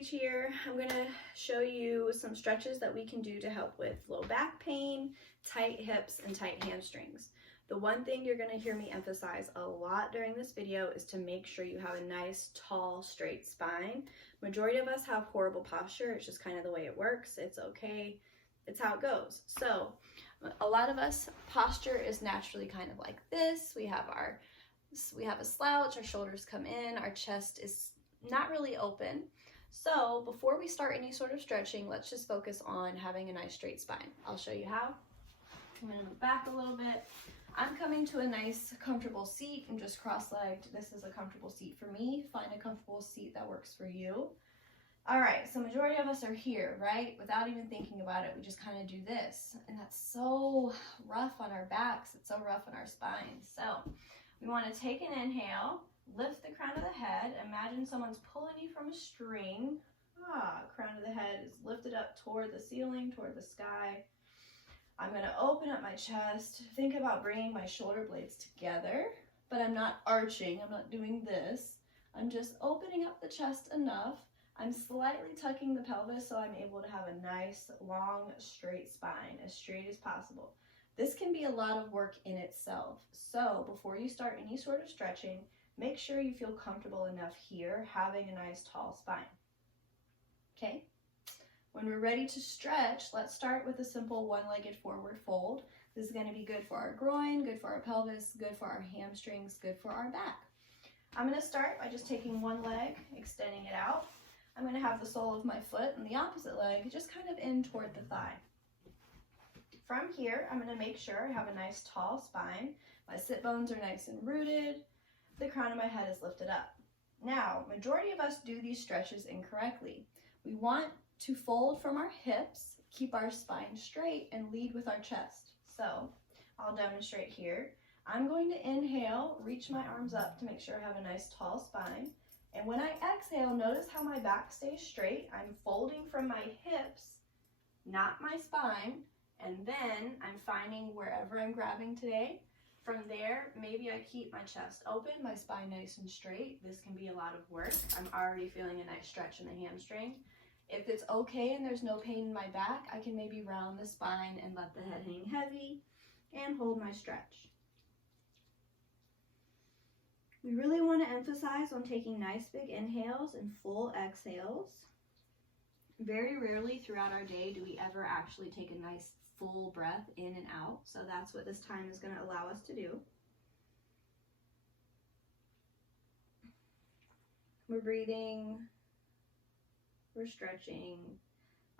page here. I'm going to show you some stretches that we can do to help with low back pain, tight hips, and tight hamstrings. The one thing you're going to hear me emphasize a lot during this video is to make sure you have a nice, tall, straight spine. Majority of us have horrible posture. It's just kind of the way it works. It's okay. It's how it goes. So a lot of us, posture is naturally kind of like this. We have a slouch, our shoulders come in, our chest is not really open. So before we start any sort of stretching, let's just focus on having a nice straight spine. I'll show you how. I'm going to move back a little bit. I'm coming to a nice comfortable seat. I'm just cross-legged. This is a comfortable seat for me. Find a comfortable seat that works for you. All right, so majority of us are here, right? Without even thinking about it, we just kind of do this. And that's so rough on our backs. It's so rough on our spines. So we want to take an inhale. Lift the crown of the head. Imagine someone's pulling you from a string. Crown of the head is lifted up toward the ceiling, toward the sky. I'm going to open up my chest. Think about bringing my shoulder blades together, but I'm not arching. I'm not doing this. I'm just opening up the chest enough. I'm slightly tucking the pelvis so I'm able to have a nice, long, straight spine, as straight as possible. This can be a lot of work in itself. So before you start any sort of stretching, make sure you feel comfortable enough here, having a nice tall spine. Okay? When we're ready to stretch, let's start with a simple one-legged forward fold. This is going to be good for our groin, good for our pelvis, good for our hamstrings, good for our back. I'm going to start by just taking one leg, extending it out. I'm going to have the sole of my foot and the opposite leg just kind of in toward the thigh. From here, I'm going to make sure I have a nice tall spine. My sit bones are nice and rooted. The crown of my head is lifted up. Now, majority of us do these stretches incorrectly. We want to fold from our hips, keep our spine straight, and lead with our chest. So I'll demonstrate here. I'm going to inhale, reach my arms up to make sure I have a nice tall spine. And when I exhale, notice how my back stays straight. I'm folding from my hips, not my spine. And then I'm finding wherever I'm grabbing today. From there, maybe I keep my chest open, my spine nice and straight. This can be a lot of work. I'm already feeling a nice stretch in the hamstring. If it's okay and there's no pain in my back, I can maybe round the spine and let the head hang heavy and hold my stretch. We really want to emphasize on taking nice big inhales and full exhales. Very rarely throughout our day do we ever actually take a nice full breath in and out. So that's what this time is going to allow us to do. We're breathing. We're stretching.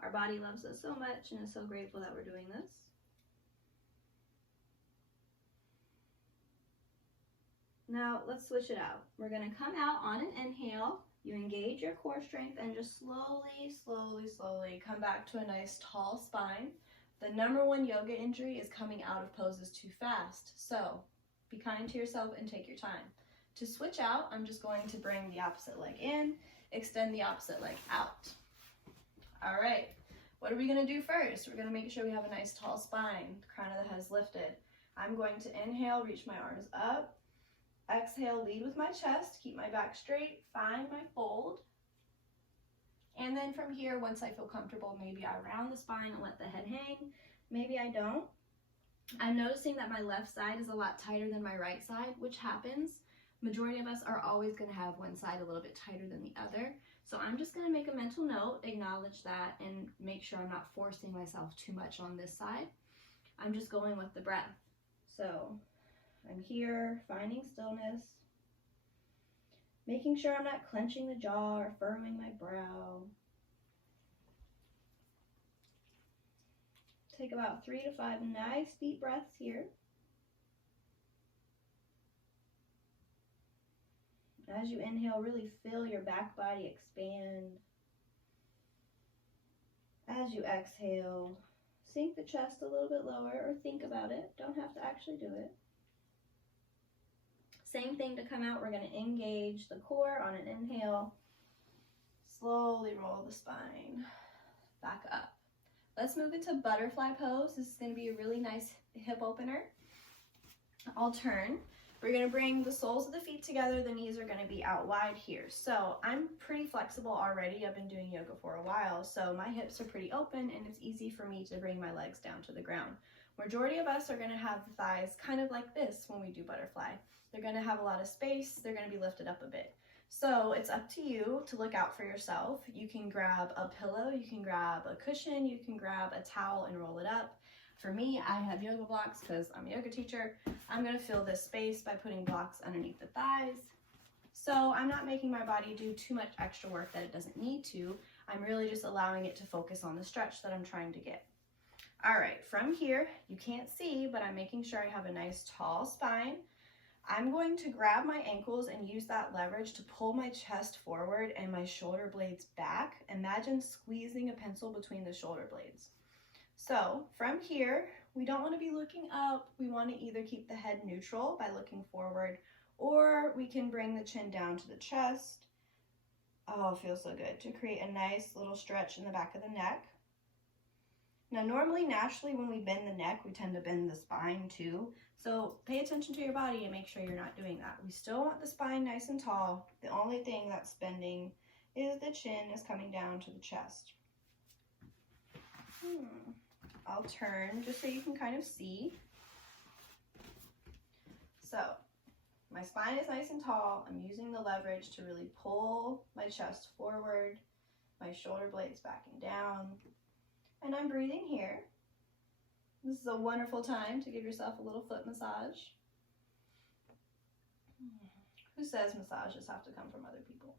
Our body loves us so much and is so grateful that we're doing this. Now let's switch it out. We're going to come out on an inhale. You engage your core strength and just slowly, slowly, slowly come back to a nice tall spine. The number one yoga injury is coming out of poses too fast. So be kind to yourself and take your time. To switch out, I'm just going to bring the opposite leg in, extend the opposite leg out. All right, what are we going to do first? We're going to make sure we have a nice tall spine. The crown of the head is lifted. I'm going to inhale, reach my arms up. Exhale, lead with my chest, keep my back straight, find my fold. And then from here, once I feel comfortable, maybe I round the spine and let the head hang. Maybe I don't. I'm noticing that my left side is a lot tighter than my right side, which happens. Majority of us are always going to have one side a little bit tighter than the other. So I'm just going to make a mental note, acknowledge that, and make sure I'm not forcing myself too much on this side. I'm just going with the breath. So I'm here, finding stillness, making sure I'm not clenching the jaw or furrowing my brow. Take about 3 to 5 nice deep breaths here. As you inhale, really feel your back body expand. As you exhale, sink the chest a little bit lower or think about it. Don't have to actually do it. Same thing to come out. We're going to engage the core on an inhale. Slowly roll the spine back up. Let's move into butterfly pose. This is going to be a really nice hip opener. I'll turn. We're gonna bring the soles of the feet together. The knees are gonna be out wide here. So I'm pretty flexible already. I've been doing yoga for a while, so my hips are pretty open and it's easy for me to bring my legs down to the ground. Majority of us are gonna have the thighs kind of like this when we do butterfly. They're gonna have a lot of space. They're gonna be lifted up a bit. So it's up to you to look out for yourself. You can grab a pillow, you can grab a cushion, you can grab a towel and roll it up. For me, I have yoga blocks because I'm a yoga teacher. I'm gonna fill this space by putting blocks underneath the thighs. So I'm not making my body do too much extra work that it doesn't need to. I'm really just allowing it to focus on the stretch that I'm trying to get. All right, from here, you can't see, but I'm making sure I have a nice tall spine. I'm going to grab my ankles and use that leverage to pull my chest forward and my shoulder blades back. Imagine squeezing a pencil between the shoulder blades. So from here, we don't want to be looking up. We want to either keep the head neutral by looking forward, or we can bring the chin down to the chest. Oh, it feels so good to create a nice little stretch in the back of the neck. Now, normally, naturally, when we bend the neck, we tend to bend the spine too. So pay attention to your body and make sure you're not doing that. We still want the spine nice and tall. The only thing that's bending is the chin is coming down to the chest. I'll turn just so you can kind of see. So my spine is nice and tall. I'm using the leverage to really pull my chest forward, my shoulder blades backing down, and I'm breathing here. This is a wonderful time to give yourself a little foot massage. Who says massages have to come from other people?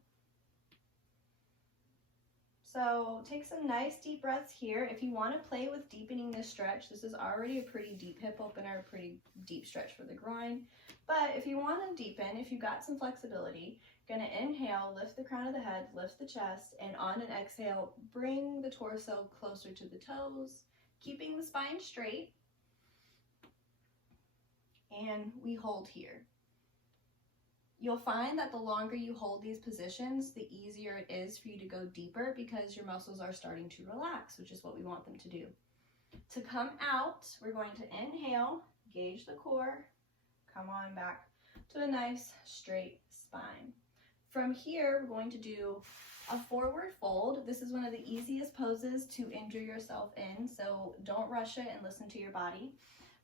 So take some nice deep breaths here. If you want to play with deepening this stretch, this is already a pretty deep hip opener, a pretty deep stretch for the groin. But if you want to deepen, if you've got some flexibility, you're going to inhale, lift the crown of the head, lift the chest, and on an exhale, bring the torso closer to the toes, keeping the spine straight. And we hold here. You'll find that the longer you hold these positions, the easier it is for you to go deeper because your muscles are starting to relax, which is what we want them to do. To come out, we're going to inhale, gauge the core, come on back to a nice straight spine. From here, we're going to do a forward fold. This is one of the easiest poses to injure yourself in, so don't rush it and listen to your body.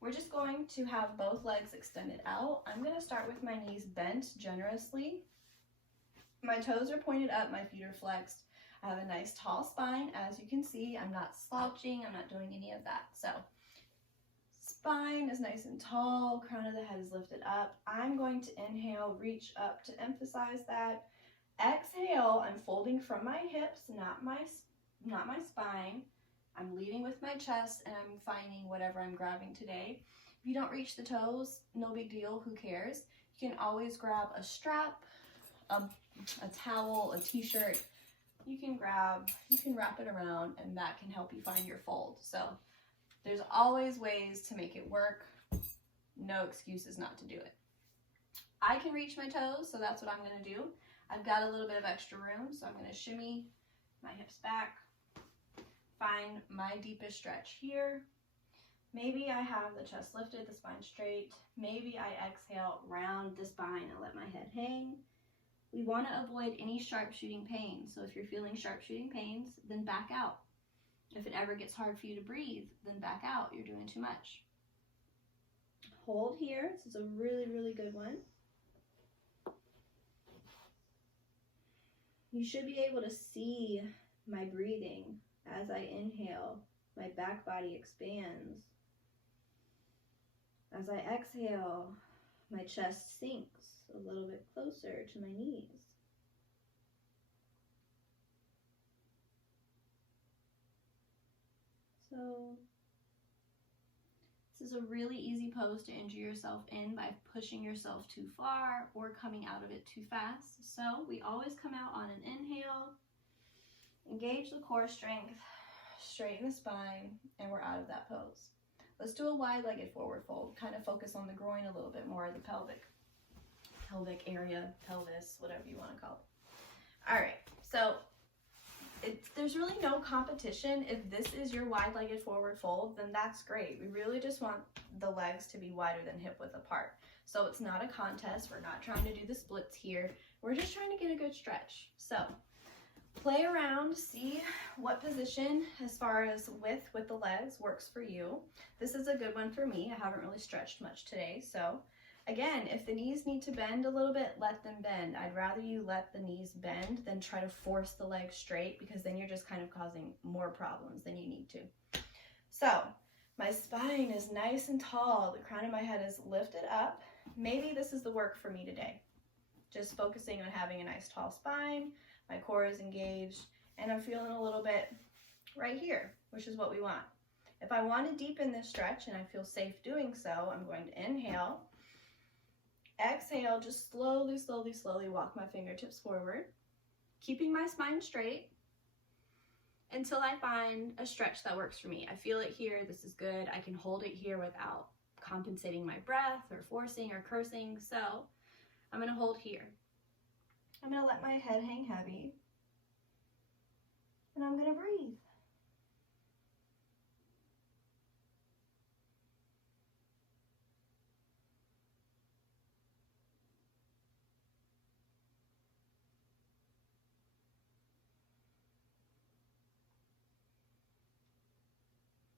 We're just going to have both legs extended out. I'm going to start with my knees bent generously. My toes are pointed up, my feet are flexed. I have a nice tall spine. As you can see, I'm not slouching, I'm not doing any of that. So spine is nice and tall, crown of the head is lifted up. I'm going to inhale, reach up to emphasize that. Exhale, I'm folding from my hips, not my spine. I'm leading with my chest and I'm finding whatever I'm grabbing today. If you don't reach the toes, no big deal, who cares? You can always grab a strap, a towel, a t-shirt. You can wrap it around and that can help you find your fold. So there's always ways to make it work. No excuses not to do it. I can reach my toes, so that's what I'm gonna do. I've got a little bit of extra room, so I'm gonna shimmy my hips back. Find my deepest stretch here. Maybe I have the chest lifted, the spine straight. Maybe I exhale, round the spine and let my head hang. We want to avoid any sharp shooting pains. So if you're feeling sharp shooting pains, then back out. If it ever gets hard for you to breathe, then back out. You're doing too much. Hold here. This is a really, really good one. You should be able to see my breathing. As I inhale, my back body expands. As I exhale, my chest sinks a little bit closer to my knees. So, this is a really easy pose to injure yourself in by pushing yourself too far or coming out of it too fast. So, we always come out on an inhale. Engage the core strength, straighten the spine, and we're out of that pose. Let's do a wide-legged forward fold. Kind of focus on the groin a little bit more, the pelvic area, pelvis, whatever you want to call it. All right, so there's really no competition. If this is your wide-legged forward fold, then that's great. We really just want the legs to be wider than hip width apart. So it's not a contest. We're not trying to do the splits here. We're just trying to get a good stretch. So play around, see what position as far as width with the legs works for you. This is a good one for me. I haven't really stretched much today. So again, if the knees need to bend a little bit, let them bend. I'd rather you let the knees bend than try to force the legs straight, because then you're just kind of causing more problems than you need to. So my spine is nice and tall. The crown of my head is lifted up. Maybe this is the work for me today. Just focusing on having a nice tall spine. My core is engaged, and I'm feeling a little bit right here, which is what we want. If I want to deepen this stretch and I feel safe doing so, I'm going to inhale. Exhale, just slowly, slowly, slowly walk my fingertips forward, keeping my spine straight until I find a stretch that works for me. I feel it here. This is good. I can hold it here without compensating my breath or forcing or cursing. So I'm going to hold here. I'm going to let my head hang heavy, and I'm going to breathe.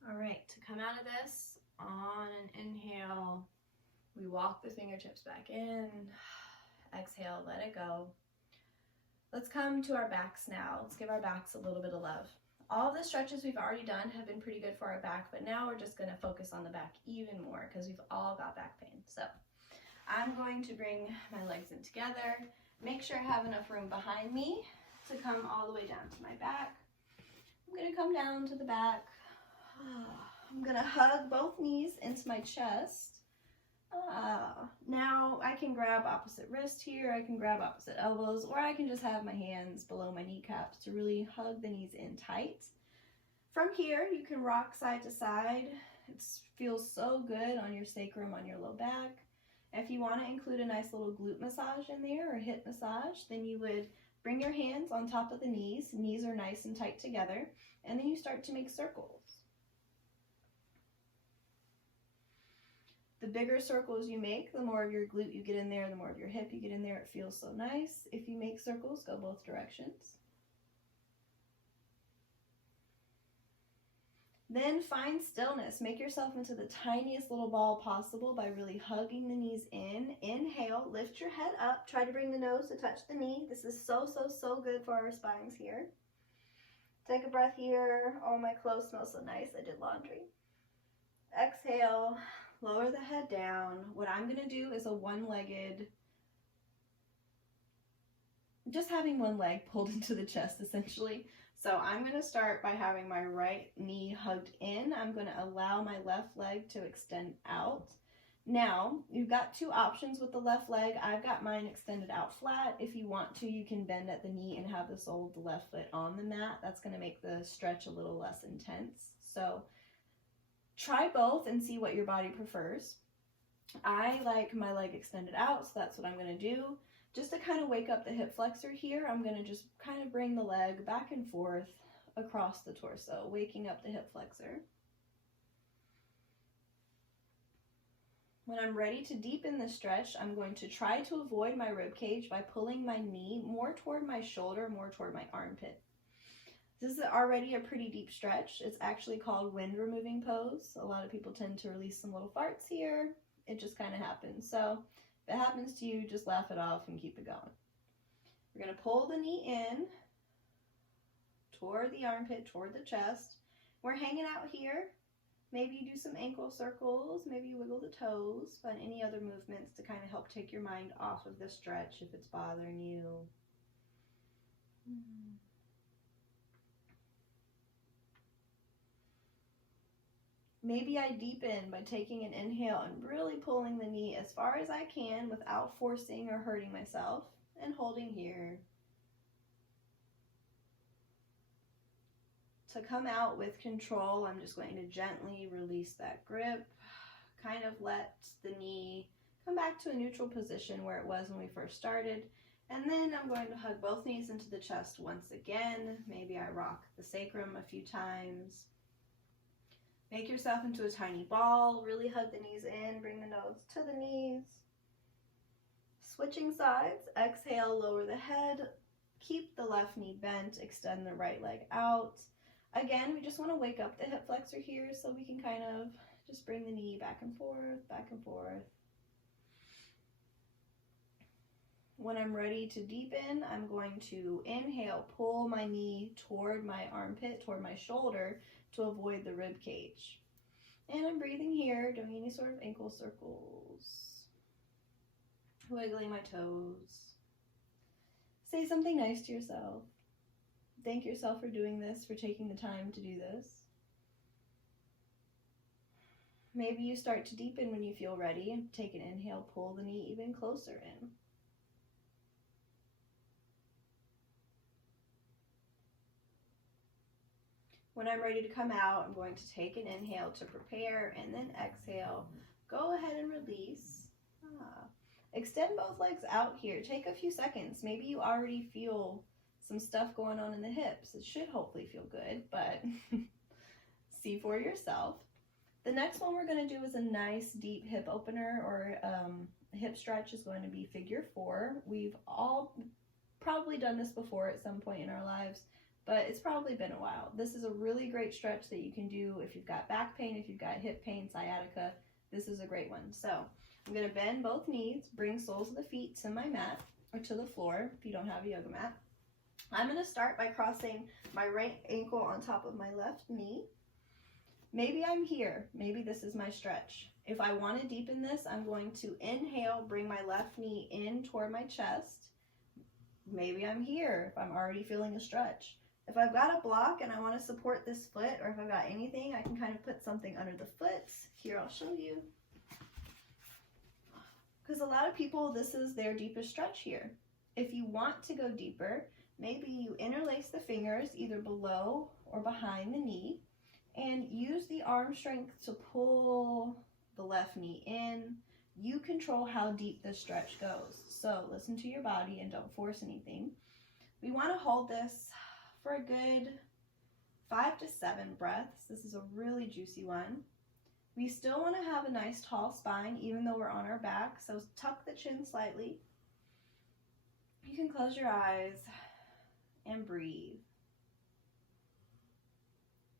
All right, to come out of this, on an inhale, we walk the fingertips back in. Exhale, let it go. Let's come to our backs now. Let's give our backs a little bit of love. All of the stretches we've already done have been pretty good for our back, but now we're just going to focus on the back even more because we've all got back pain. So I'm going to bring my legs in together, make sure I have enough room behind me to come all the way down to my back. I'm going to come down to the back. I'm going to hug both knees into my chest. Now I can grab opposite wrist here, I can grab opposite elbows, or I can just have my hands below my kneecaps to really hug the knees in tight. From here, you can rock side to side. It feels so good on your sacrum, on your low back. If you want to include a nice little glute massage in there or hip massage, then you would bring your hands on top of the knees. Knees are nice and tight together, and then you start to make circles. The bigger circles you make, the more of your glute you get in there, the more of your hip you get in there. It feels so nice. If you make circles, go both directions. Then find stillness. Make yourself into the tiniest little ball possible by really hugging the knees in. Inhale, lift your head up. Try to bring the nose to touch the knee. This is so, so, so good for our spines here. Take a breath here. Oh, my clothes smell so nice. I did laundry. Exhale. Lower the head down. What I'm going to do is a one-legged, just having one leg pulled into the chest essentially. So I'm going to start by having my right knee hugged in. I'm going to allow my left leg to extend out. Now, you've got two options with the left leg. I've got mine extended out flat. If you want to, you can bend at the knee and have the sole of the left foot on the mat. That's going to make the stretch a little less intense. So try both and see what your body prefers. I like my leg extended out, so that's what I'm going to do. Just to kind of wake up the hip flexor here, I'm going to just kind of bring the leg back and forth across the torso, waking up the hip flexor. When I'm ready to deepen the stretch, I'm going to try to avoid my rib cage by pulling my knee more toward my shoulder, more toward my armpit. This is already a pretty deep stretch. It's actually called wind removing pose. A lot of people tend to release some little farts here. It just kind of happens. So if it happens to you, just laugh it off and keep it going. We're going to pull the knee in toward the armpit, toward the chest. We're hanging out here. Maybe you do some ankle circles. Maybe you wiggle the toes. Find any other movements to kind of help take your mind off of the stretch if it's bothering you. Maybe I deepen by taking an inhale and really pulling the knee as far as I can without forcing or hurting myself, and holding here. To come out with control, I'm just going to gently release that grip, kind of let the knee come back to a neutral position where it was when we first started. And then I'm going to hug both knees into the chest once again. Maybe I rock the sacrum a few times. Make yourself into a tiny ball, really hug the knees in, bring the nose to the knees. Switching sides, exhale, lower the head, keep the left knee bent, extend the right leg out. Again, we just want to wake up the hip flexor here so we can kind of just bring the knee back and forth, back and forth. When I'm ready to deepen, I'm going to inhale, pull my knee toward my armpit, toward my shoulder to avoid the rib cage. And I'm breathing here, doing any sort of ankle circles, wiggling my toes. Say something nice to yourself. Thank yourself for doing this, for taking the time to do this. Maybe you start to deepen when you feel ready and take an inhale, pull the knee even closer in. When I'm ready to come out, I'm going to take an inhale to prepare and then exhale. Go ahead and release. Extend both legs out here. Take a few seconds. Maybe you already feel some stuff going on in the hips. It should hopefully feel good, but see for yourself. The next one we're going to do is a nice deep hip opener, or hip stretch is going to be figure 4. We've all probably done this before at some point in our lives, but it's probably been a while. This is a really great stretch that you can do if you've got back pain, if you've got hip pain, sciatica. This is a great one. So I'm going to bend both knees, bring soles of the feet to my mat or to the floor if you don't have a yoga mat. I'm going to start by crossing my right ankle on top of my left knee. Maybe I'm here. Maybe this is my stretch. If I want to deepen this, I'm going to inhale, bring my left knee in toward my chest. Maybe I'm here if I'm already feeling a stretch. If I've got a block and I want to support this foot, or if I've got anything, I can kind of put something under the foot. Here, I'll show you. Because a lot of people, this is their deepest stretch here. If you want to go deeper, maybe you interlace the fingers either below or behind the knee and use the arm strength to pull the left knee in. You control how deep this stretch goes. So listen to your body and don't force anything. We want to hold this for a good 5 to 7 breaths. This is a really juicy one. We still want to have a nice tall spine even though we're on our back, so tuck the chin slightly. You can close your eyes and breathe.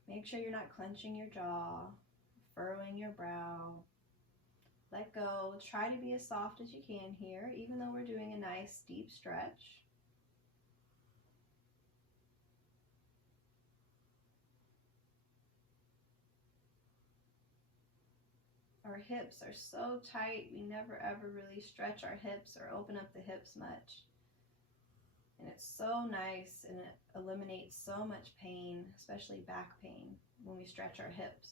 Make sure you're not clenching your jaw, furrowing your brow. Let go. Try to be as soft as you can here, even though we're doing a nice deep stretch. Our hips are so tight, we never ever really stretch our hips or open up the hips much. And it's so nice, and it eliminates so much pain, especially back pain, when we stretch our hips.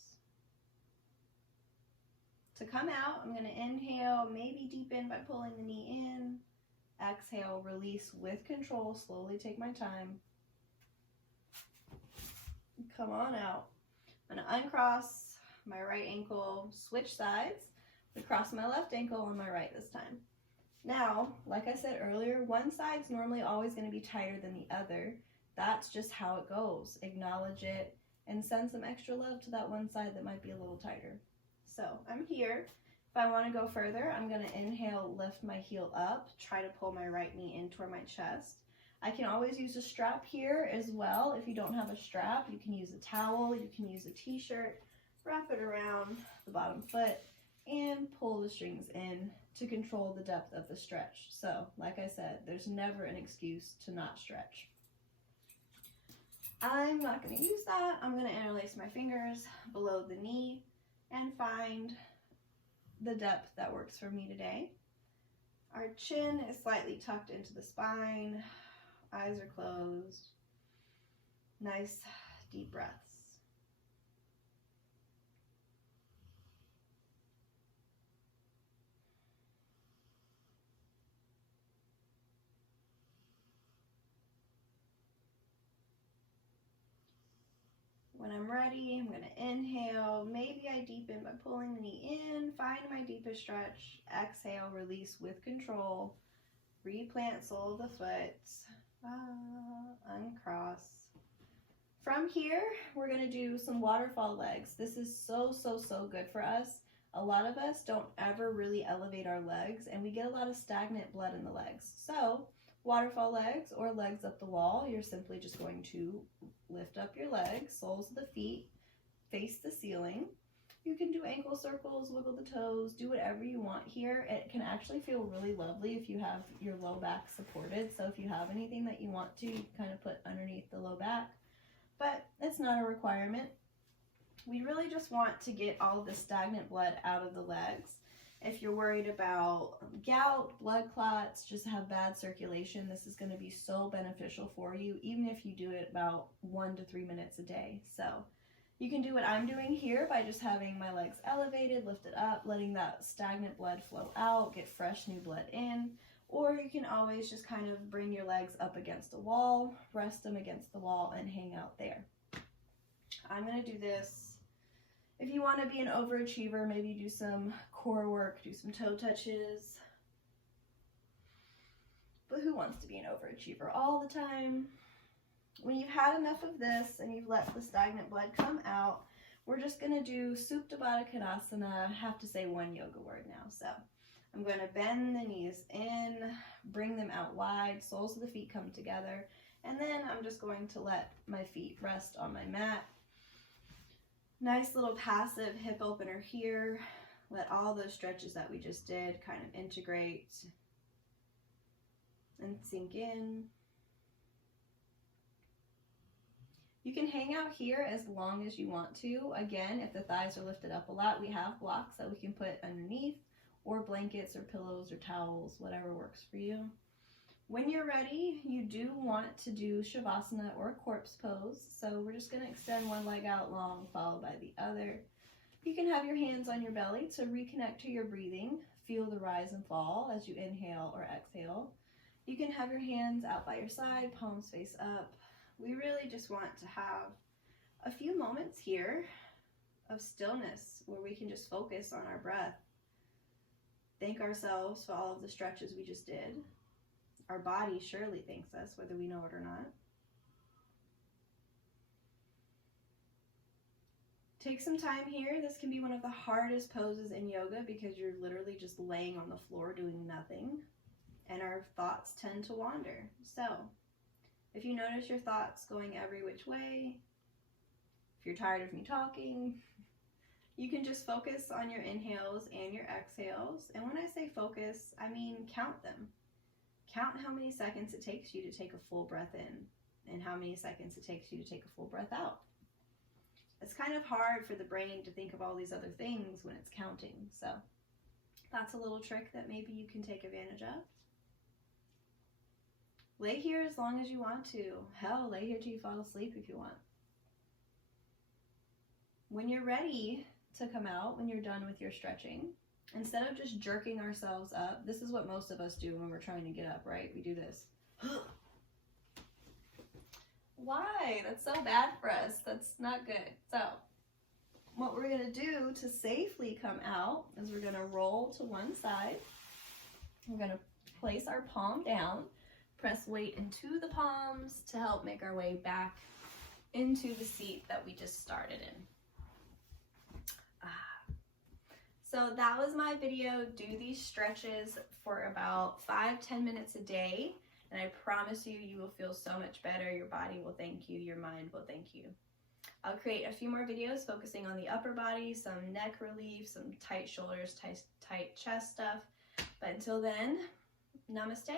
To come out, I'm going to inhale, maybe deepen by pulling the knee in. Exhale, release with control, slowly take my time. Come on out. I'm going to uncross my right ankle, switch sides. We cross my left ankle on my right this time. Now, like I said earlier, one side's normally always going to be tighter than the other. That's just how it goes. Acknowledge it and send some extra love to that one side that might be a little tighter. So I'm here. If I want to go further, I'm going to inhale, lift my heel up, try to pull my right knee in toward my chest. I can always use a strap here as well. If you don't have a strap, you can use a towel, you can use a t-shirt, wrap it around the bottom foot, and pull the strings in to control the depth of the stretch. So, like I said, there's never an excuse to not stretch. I'm not going to use that. I'm going to interlace my fingers below the knee and find the depth that works for me today. Our chin is slightly tucked into the spine. Eyes are closed. Nice deep breaths. When I'm ready, I'm going to inhale. Maybe I deepen by pulling the knee in, find my deepest stretch. Exhale, release with control. Replant sole of the foot. Uncross. From here, we're going to do some waterfall legs. This is so good for us. A lot of us don't ever really elevate our legs, and we get a lot of stagnant blood in the legs. So waterfall legs or legs up the wall, you're simply just going to lift up your legs, soles of the feet, face the ceiling. You can do ankle circles, wiggle the toes, do whatever you want here. It can actually feel really lovely if you have your low back supported. So if you have anything that you want to, you can kind of put underneath the low back, but it's not a requirement. We really just want to get all of the stagnant blood out of the legs. If you're worried about gout, blood clots, just have bad circulation, this is going to be so beneficial for you, even if you do it about 1 to 3 minutes a day. So you can do what I'm doing here by just having my legs elevated, lifted up, letting that stagnant blood flow out, get fresh new blood in. Or you can always just kind of bring your legs up against the wall, rest them against the wall, and hang out there. I'm going to do this. If you want to be an overachiever, maybe do some core work, do some toe touches. But who wants to be an overachiever all the time? When you've had enough of this and you've let the stagnant blood come out, we're just going to do Supta Baddha Konasana. I have to say one yoga word now. So I'm going to bend the knees in, bring them out wide, soles of the feet come together, and then I'm just going to let my feet rest on my mat. Nice little passive hip opener here. Let all those stretches that we just did kind of integrate and sink in. You can hang out here as long as you want to. Again, if the thighs are lifted up a lot, we have blocks that we can put underneath, or blankets or pillows or towels, whatever works for you. When you're ready, you do want to do Shavasana or corpse pose. So we're just going to extend one leg out long, followed by the other. You can have your hands on your belly to reconnect to your breathing. Feel the rise and fall as you inhale or exhale. You can have your hands out by your side, palms face up. We really just want to have a few moments here of stillness where we can just focus on our breath. Thank ourselves for all of the stretches we just did. Our body surely thanks us, whether we know it or not. Take some time here. This can be one of the hardest poses in yoga because you're literally just laying on the floor doing nothing, and our thoughts tend to wander. So if you notice your thoughts going every which way, if you're tired of me talking, you can just focus on your inhales and your exhales. And when I say focus, I mean count them. Count how many seconds it takes you to take a full breath in and how many seconds it takes you to take a full breath out. It's kind of hard for the brain to think of all these other things when it's counting. So that's a little trick that maybe you can take advantage of. Lay here as long as you want to. Hell, lay here till you fall asleep if you want. When you're ready to come out, when you're done with your stretching, instead of just jerking ourselves up, this is what most of us do when we're trying to get up, right? We do this. Why? That's so bad for us. That's not good. So what we're going to do to safely come out is we're going to roll to one side. We're going to place our palm down, press weight into the palms to help make our way back into the seat that we just started in. So that was my video. Do these stretches for about 5-10 minutes a day, and I promise you, you will feel so much better. Your body will thank you. Your mind will thank you. I'll create a few more videos focusing on the upper body, some neck relief, some tight shoulders, tight chest stuff. But until then, namaste.